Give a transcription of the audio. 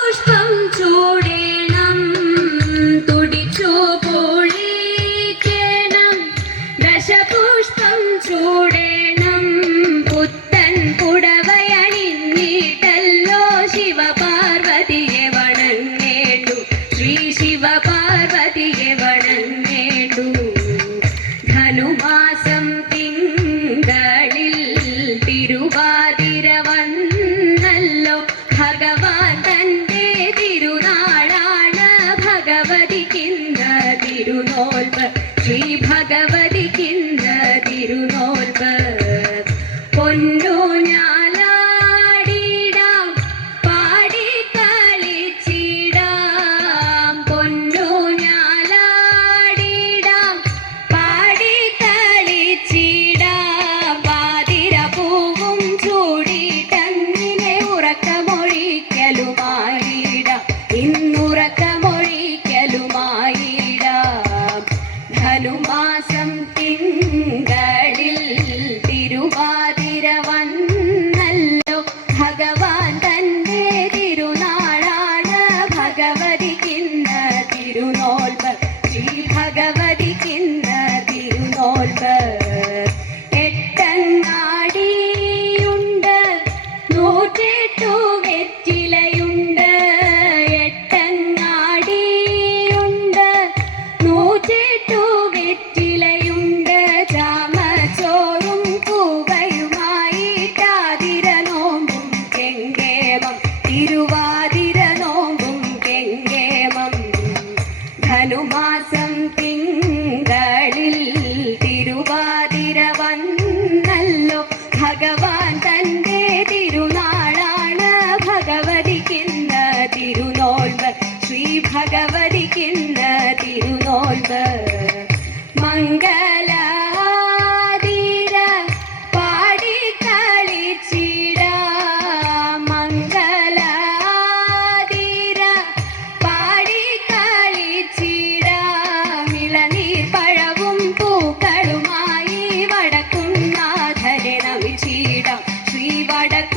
പുഷ്പം ചൂടേണം തുടിച്ചു പൊളിക്കണം ദശപുഷ്പം ചൂടേണം പുത്തൻ പുടവയണിഞ്ഞിട്ടല്ലോ ശിവപാർവതിയെ വണങ്ങേണ്ടു ശ്രീ ശിവപാർവതിയെ വണങ്ങേണ്ടു ധനുമാസം തിങ്കളിൽ തിരുവാതിര വന്നല്ലോ ഭഗവാൻ തന്റെ തിരുനാളാണ് ഭഗവതിക്കിന്ന തിരുനോൽവ് ശ്രീ ഭഗവതിക്കിന്ന തിരുനോൽവ് പൊന്നൂഞ്ഞാലാടിടാം പാടിക്കളിച്ചിടാം പൊന്നൂഞ്ഞാലാടിടാം പാടിക്കളിച്ചിടാം പാതിര പൂവും ചൂടിട്ടങ്ങിനെ ഉറക്കമൊഴിക്കലുമായിടാം ഇന്നുറക്കമൊഴിക്കലുമായിടാം ധനുമാസം തിങ്കളിൽ തിരുവാതിര വന്നല്ലോ ഭഗവാൻ തന്റെ തിരുനാളാണ് ഭഗവതിക്കിന്ന തിരുനോൽവ് ശ്രീ ഭഗവതിക്കിന്ന തിരുനോൽവ് എട്ടങ്ങാടിയുണ്ട് 108 വെറ്റിലയുണ്ട് എട്ടങ്ങാടിയുണ്ട് 108 വെറ്റിലയുണ്ട് ചാമച്ചോറും കൂവയുമായിട്ടാതിര നോമ്പും കെങ്കേമം തിരുവാതിര നോമ്പും കെങ്കേമം ധനുമാസം തിങ്കളിൽ തിരുവാതിര വന്നല്ലോ ഭഗവാൻ തന്റെ തിരുനാളാണ് ഭഗവതിക്കിന്ന തിരുനോൽവ് ശ്രീ ഭഗവതിക്കിന്ന തിരുനോൽവ് മംഗളാതിര പാടിക്കളിച്ചിടാം മംഗളാതിര പാടിക്കളിച്ചിടാം ഇളനീർ പഴവും പൂക്കളുമായി വടക്കുംനാഥനെ നമിച്ചിടാം ശ്രീ വടക്കുംനാഥനെ